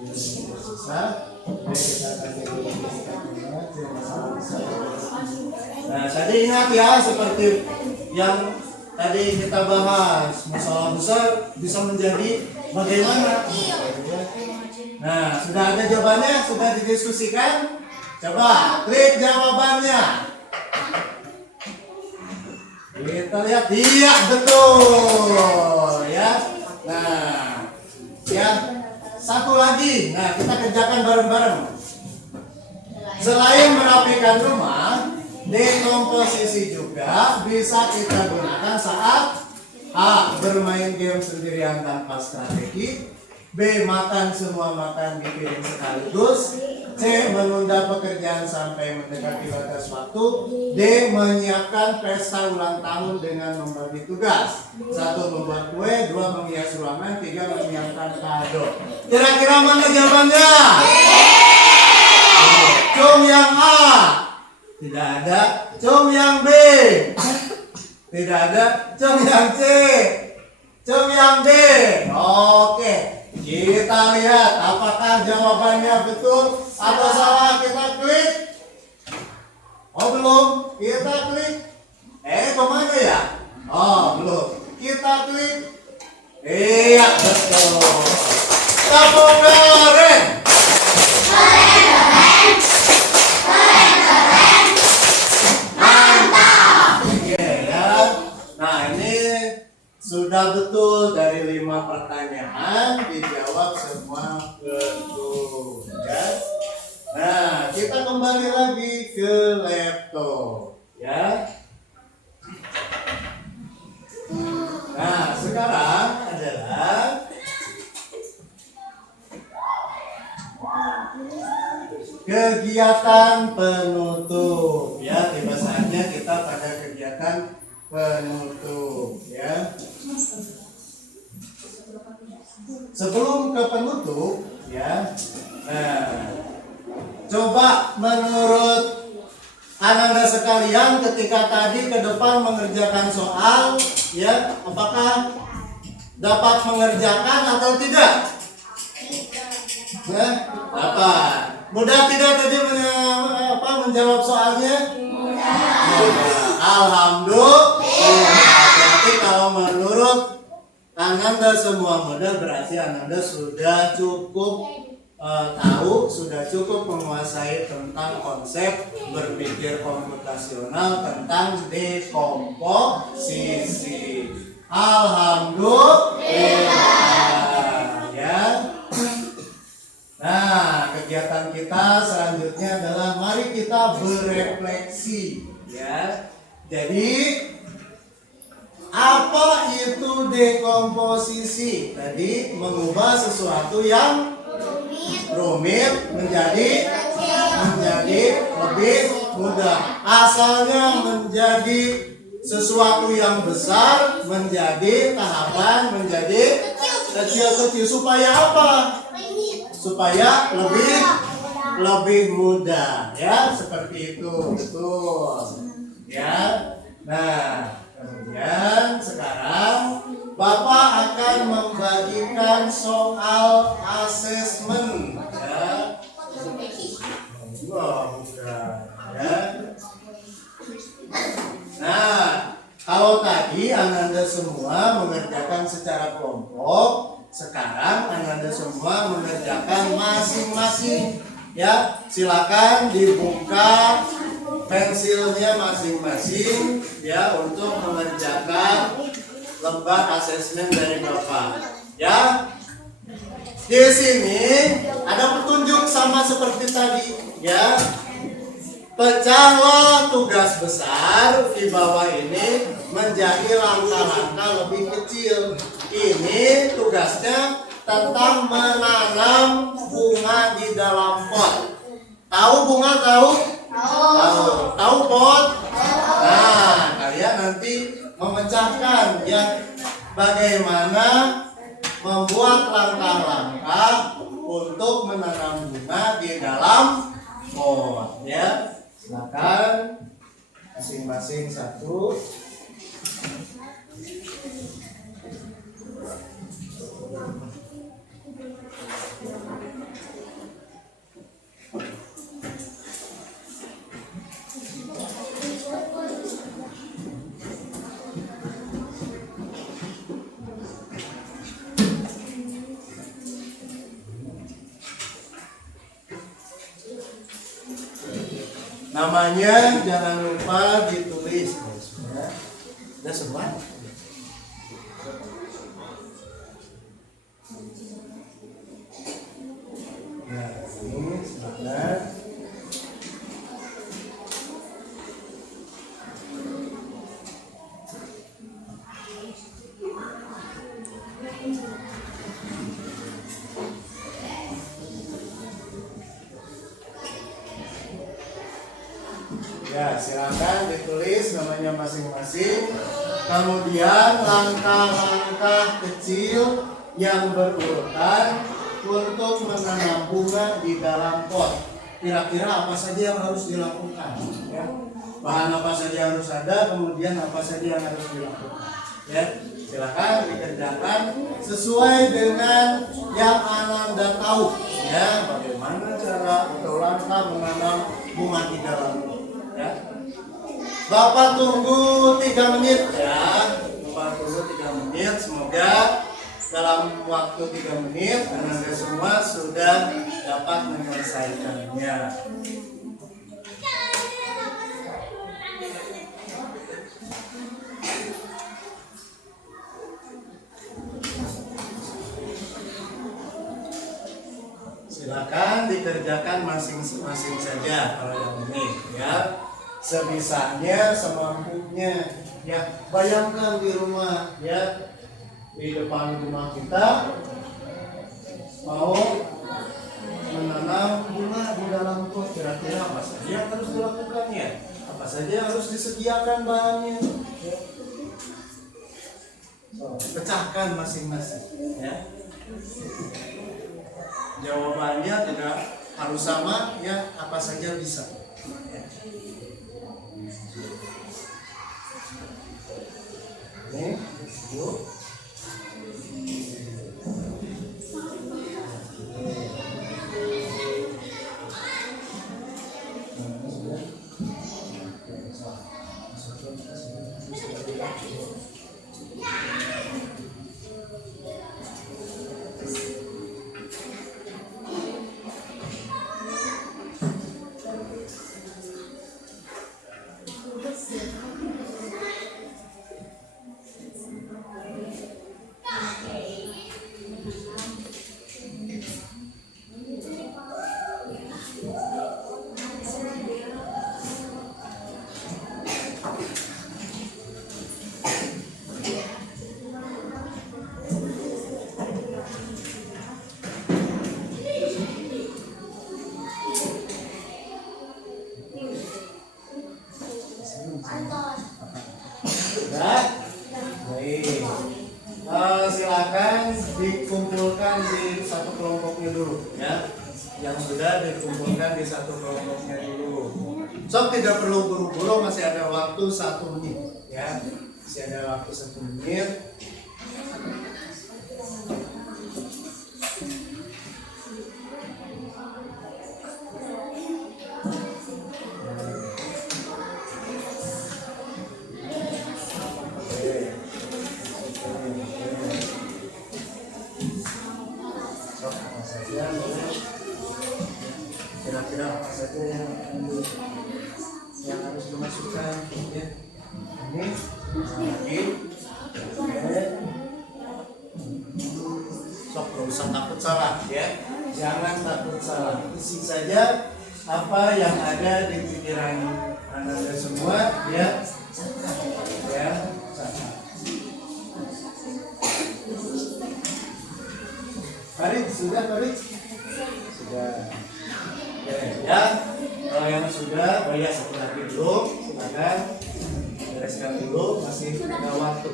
adalah sisa. Kita akan masalah besar. Nah, tadi ingat ya seperti yang tadi kita bahas, masalah besar bisa menjadi bagaimana? Nah, sudah ada jawabannya, sudah didiskusikan. Coba klik jawabannya. Kita lihat, iya betul, ya. Nah, ya satu lagi. Nah, kita kerjakan bareng-bareng. Selain merapikan rumah, dekomposisi juga bisa kita gunakan saat A. Bermain game sendirian tanpa strategi, B. Makan semua makan di piring sekaligus, C. Menunda pekerjaan sampai mendekati batas waktu, D. Menyiapkan pesta ulang tahun dengan membagi tugas. 1. Membuat kue, 2. Menghias ruangan, 3. Menyiapkan kado. Kira-kira mana jawabannya? Cung yang A. Tidak ada. Cung yang B. Tidak ada. Cung yang C. Cung yang D. Oke. Kita lihat apakah jawabannya betul atau salah. Kita klik. Oh belum. Kita klik. Kemana ya? Oh belum. Kita klik. Iya betul. Tepuk tangan. Sudah betul dari 5 pertanyaan dijawab semua betul ya. Nah, kita kembali lagi ke laptop ya. Nah, sekarang adalah kegiatan penutup ya. Tiba saatnya kita pada kegiatan penutup ya. Sebelum ke penutup ya, nah, Coba menurut Ananda sekalian ketika tadi ke depan mengerjakan soal, ya, apakah dapat mengerjakan atau tidak? Nah, dapat. Mudah tidak tadi menjawab soalnya? Mudah. Alhamdulillah. Berarti kalau menurut Ananda semua mudah, berarti Ananda sudah cukup tahu, sudah cukup menguasai tentang konsep berpikir komputasional tentang dekomposisi. Alhamdulillah, ya. Nah, kegiatan kita selanjutnya adalah mari kita berefleksi, ya. Jadi apa itu dekomposisi? Tadi mengubah sesuatu yang rumit menjadi lebih mudah. Asalnya menjadi sesuatu yang besar menjadi tahapan menjadi kecil-kecil supaya apa? Supaya lebih mudah, ya, seperti itu. Betul. Ya. Nah, kemudian sekarang Bapak akan membagikan soal asesmen, ya. Wah, bukan, ya. Nah, kalau tadi Ananda semua mengerjakan secara kelompok, sekarang Ananda semua mengerjakan masing-masing, ya. Silakan dibuka pensilnya masing-masing, ya, untuk mengerjakan lembar asesmen dari Bapak, ya. Di sini ada petunjuk sama seperti tadi, ya. Pecahlah tugas besar di bawah ini menjadi langkah-langkah lebih kecil. Ini tugasnya tentang menanam bunga di dalam pot. Tahu bunga, tahu? Tahu pot? Nah, kalian nanti memecahkan, ya, bagaimana membuat langkah-langkah untuk menanam bunga di dalam pot, ya. Silakan masing-masing satu. Namanya jangan lupa ditulis, ya. Sudah semua? Ya, ini silakan. Ya, silakan ditulis namanya masing-masing. Kemudian langkah-langkah kecil yang berurutan untuk menanam bunga di dalam pot. Kira-kira apa saja yang harus dilakukan? Ya. Bahan apa saja yang harus ada, kemudian apa saja yang harus dilakukan. Ya, silakan dikerjakan sesuai dengan yang Ananda tahu. Ya, bagaimana cara atau langkah menanam bunga di dalam pot. Ya. Bapak tunggu 3 menit, ya. Bapak tunggu 3 menit. Semoga dalam waktu 3 menit Anda semua sudah dapat menyelesaikannya. Silakan dikerjakan masing-masing saja kalau yang ini, ya. Sebisanya, semampunya, ya. Bayangkan di rumah, ya, di depan rumah kita mau menanam bunga di dalam pot. Kira-kira apa saja yang harus dilakukannya? Apa saja yang harus disediakan bahannya? Ya. So, pecahkan masing-masing, ya. Jawabannya tidak harus sama ya, apa saja bisa. Nih, yuk. Sudah? Baik. Silakan dikumpulkan di satu kelompoknya dulu ya. Yang sudah dikumpulkan di satu kelompoknya dulu. So tidak perlu buru-buru, masih ada waktu 1 menit ya. Masih ada waktu 1 menit. Kira-kira apa saja yang harus dimasukkan ya. Ini lagi sok, gak usah takut salah ya, jangan takut salah, isi saja apa yang ada di pikiran Anda semua ya. Ya, sama. Farid, sudah Farid? Sudah. Ya, kalau yang sudah, oh ya satu lagi dulu, silakan bereskan dulu, masih ada waktu.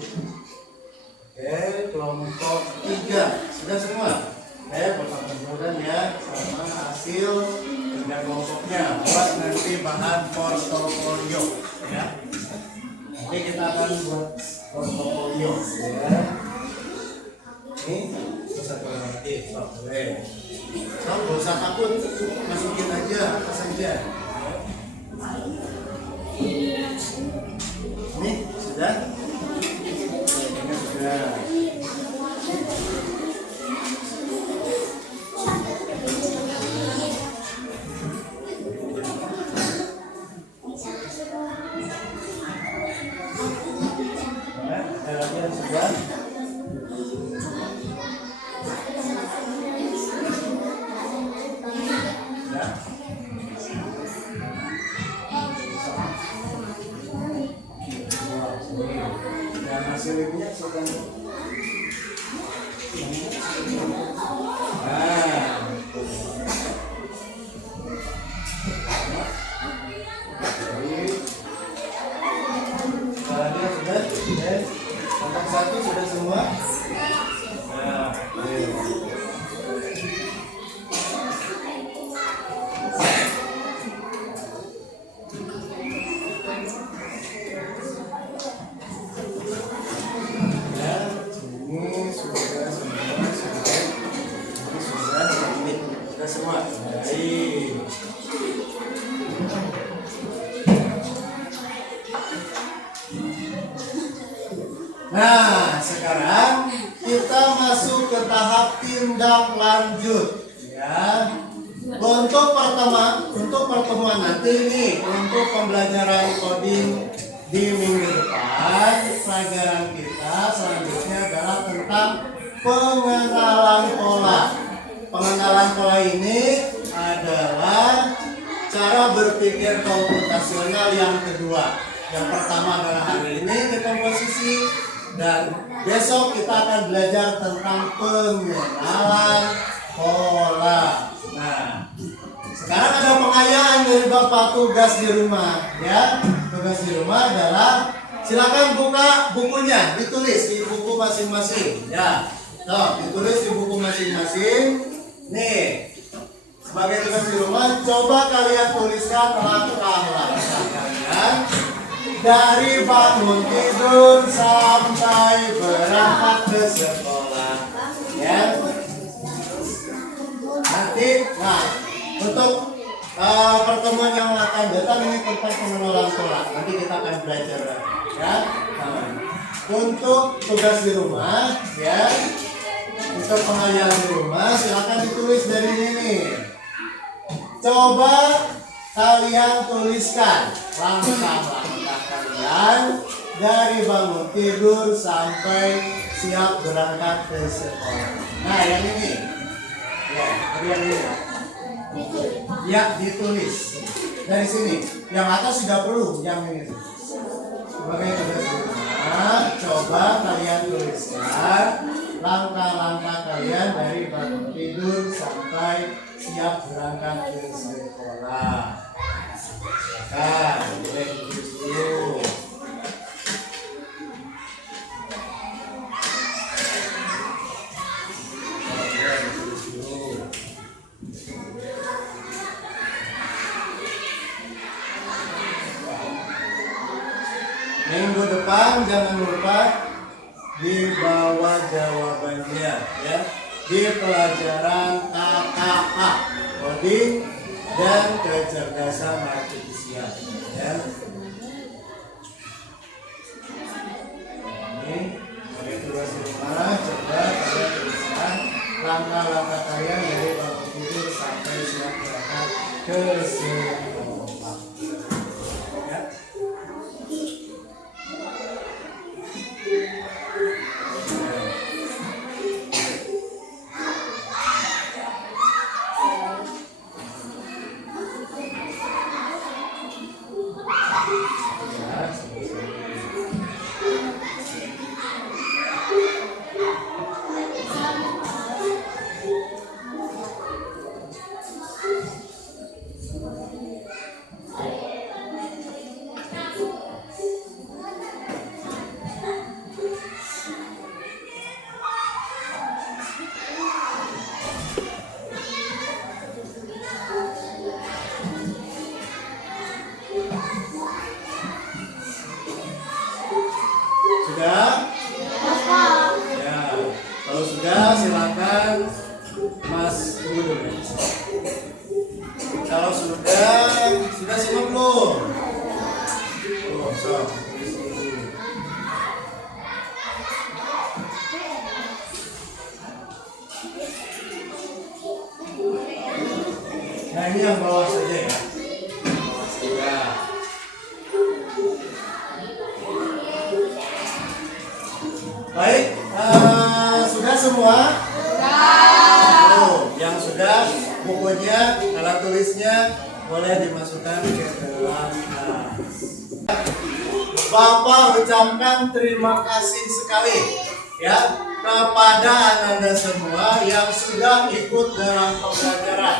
Oke, kelompok 3 sudah semua. Pertemuan ya sama hasil kerja kelompoknya buat nanti bahan portofolio ya. Oke, kita akan buat portofolio ya. Ini satu lagi, boleh. So, gak usah takut, masukin aja apa saja. Ini sudah? Ini sudah. Ada lagi yang sudah? Dan hasilnya sedang dia sudah, kontak 1 sudah semua. Semua. Baik. Nah, sekarang kita masuk ke tahap tindak lanjut ya. Untuk pertemuan nanti nih, untuk pembelajaran coding di minggu depan, pelajaran kita selanjutnya adalah tentang pengenalan pola. Pengenalan pola ini adalah cara berpikir komputasional yang kedua. Yang pertama adalah hari ini dekomposisi, dan besok kita akan belajar tentang pengenalan pola. Nah, sekarang ada pengayaan dari Bapak tugas di rumah ya. Tugas di rumah adalah silakan buka bukunya, ditulis di buku masing-masing ya. Ditulis di buku masing-masing. Nih, sebagai tugas di rumah, coba kalian tuliskan langkah-langkah kalian dari bangun tidur sampai berangkat ke sekolah. Ya. Nanti, nah, untuk pertemuan yang akan datang ini tentang pengenalan sholat. Nanti kita akan belajar, ya. Nah, untuk tugas di rumah, ya, untuk pengajaran di rumah, silakan ditulis dari sini. Coba kalian tuliskan langkah-langkah kalian dari bangun tidur sampai siap berangkat ke sekolah. Nah, yang ini, ya, yang ini. Ya, ditulis dari sini. Yang atas tidak perlu, yang ini. Sebagai tugas di rumah, coba kalian tuliskan langkah-langkah kalian dari bangun tidur sampai siap berangkat ke sekolah. Silakan, boleh ditulis dulu. Minggu depan jangan lupa dibawa jawabannya, ya, di pelajaran KKA, coding dan kecerdasan artifisial, ya. Ini sebagai tugas di rumah, coba kalian tuliskan langkah-langkah kalian dari bangun tidur sampai siap berangkat ke sekolah. Ya. Sudah? Ya, kalau sudah silakan Mas tunggu dulu. Kalau sudah simak belum? Oh, so. Nah, ini yang bawah saja, ya. Bawah saja. Baik, sudah semua? Oh, yang sudah, bukunya, alat tulisnya boleh dimasukkan ke dalam tas. Bapak ucapkan terima kasih sekali, ya, kepada Ananda semua yang sudah ikut dalam pembelajaran.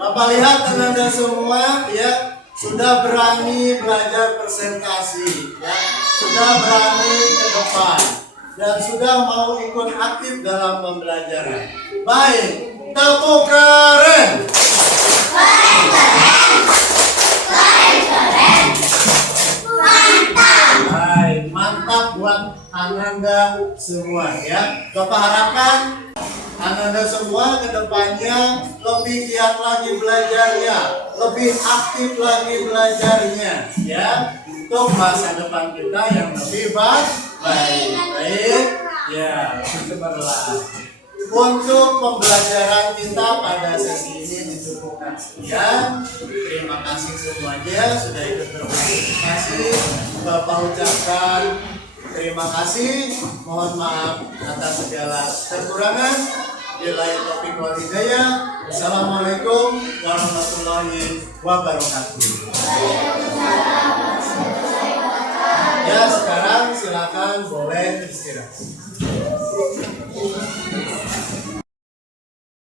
Bapak lihat Ananda semua, ya, sudah berani belajar presentasi, ya, sudah berani ke depan, dan sudah mau ikut aktif dalam pembelajaran. Baik, tepuk keren. Baik, mantap buat Ananda semua, ya. Bapak harapkan Ananda semua ke depannya lebih giat lagi belajarnya, lebih aktif lagi belajarnya, ya, untuk masa depan kita yang lebih baik, ya, cemerlang. Untuk pembelajaran kita pada sesi ini dicukupkan sekian. Terima kasih semuanya sudah ikut berpartisipasi. Bapak ucapkan terima kasih. Mohon maaf atas segala kekurangan. Billahi taufiq wal hidayah. Assalamualaikum warahmatullahi wabarakatuh. Ya, sekarang silakan boleh istirahat.